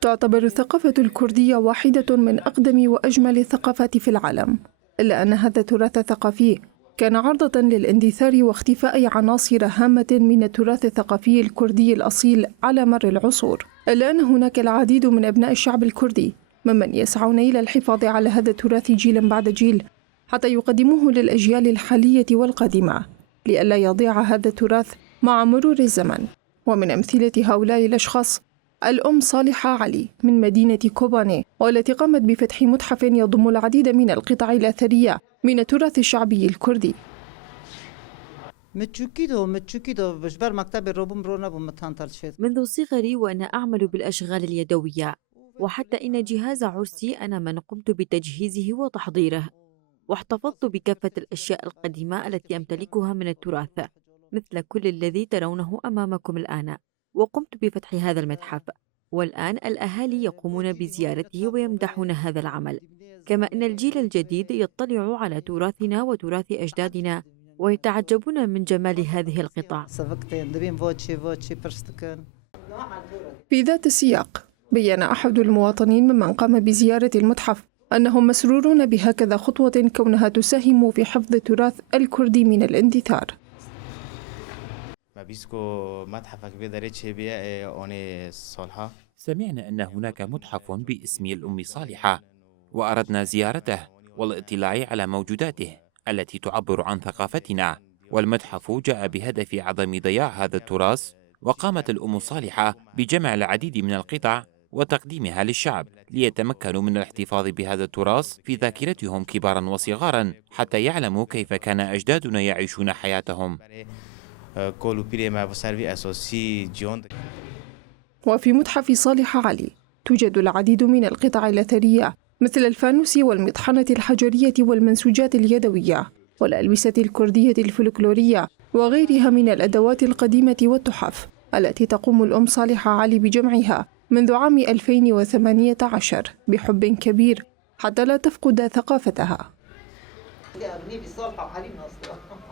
تعتبر الثقافة الكردية واحدة من أقدم وأجمل الثقافات في العالم، إلا أن هذا التراث الثقافي كان عرضة للاندثار واختفاء عناصر هامة من التراث الثقافي الكردي الأصيل على مر العصور. إلا أن هناك العديد من أبناء الشعب الكردي ممن يسعون إلى الحفاظ على هذا التراث جيلا بعد جيل حتى يقدموه للأجيال الحالية والقادمة، لئلا يضيع هذا التراث مع مرور الزمن. ومن أمثلة هؤلاء الأشخاص الأم صالحة علي من مدينة كوباني، والتي قامت بفتح متحف يضم العديد من القطع الأثرية من التراث الشعبي الكردي. منذ صغري وأنا أعمل بالأشغال اليدوية، وحتى إن جهاز عرسي أنا من قمت بتجهيزه وتحضيره، واحتفظت بكافة الأشياء القديمة التي أمتلكها من التراث مثل كل الذي ترونه أمامكم الآن، وقمت بفتح هذا المتحف، والآن الأهالي يقومون بزيارته ويمدحون هذا العمل، كما أن الجيل الجديد يطلع على تراثنا وتراث أجدادنا ويتعجبون من جمال هذه القطع. في ذات السياق بيّن أحد المواطنين ممن قام بزيارة المتحف أنهم مسرورون بهكذا خطوة كونها تساهم في حفظ التراث الكردي من الاندثار. سمعنا أن هناك متحف باسم الأم صالحة، وأردنا زيارته والاطلاع على موجوداته التي تعبر عن ثقافتنا، والمتحف جاء بهدف عدم ضياع هذا التراث، وقامت الأم صالحة بجمع العديد من القطع وتقديمها للشعب ليتمكنوا من الاحتفاظ بهذا التراث في ذاكرتهم كبارا وصغارا، حتى يعلموا كيف كان أجدادنا يعيشون حياتهم. وفي متحف صالح علي توجد العديد من القطع الأثرية مثل الفانوس والمطحنة الحجرية والمنسوجات اليدوية والألبسة الكردية الفلكلورية وغيرها من الأدوات القديمة والتحف التي تقوم الأم صالحة علي بجمعها منذ عام 2018 بحب كبير حتى لا تفقد ثقافتها.